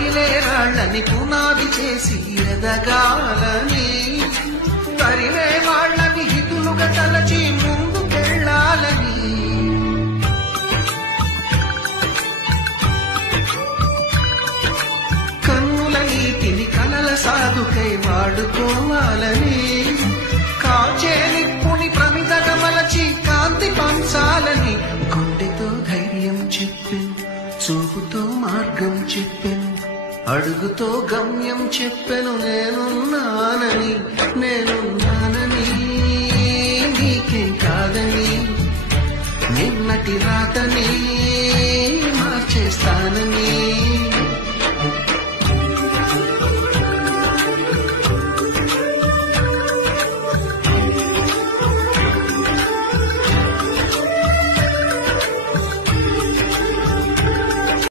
పగిలే రాళ్ళని పునాది చేసి ఎదగాలని, తరిలే వాళ్ళని హితులుగా తలచి ముందుకెళ్ళాలని, కన్నుల నీటిని కలల సాగుకై వాడుకోవాలని, కాచే నిప్పుని ప్రమిదగా మలచి కాంతి పంచాలని, గుండెతో ధైర్యం చెప్పెను, చూపుతో మార్గం చెప్పెను, అడుగుతో గమ్యం చెప్పెను, నేనున్నానని నీకేం కాదని, నిన్నటి రాతని మార్చేస్తానని.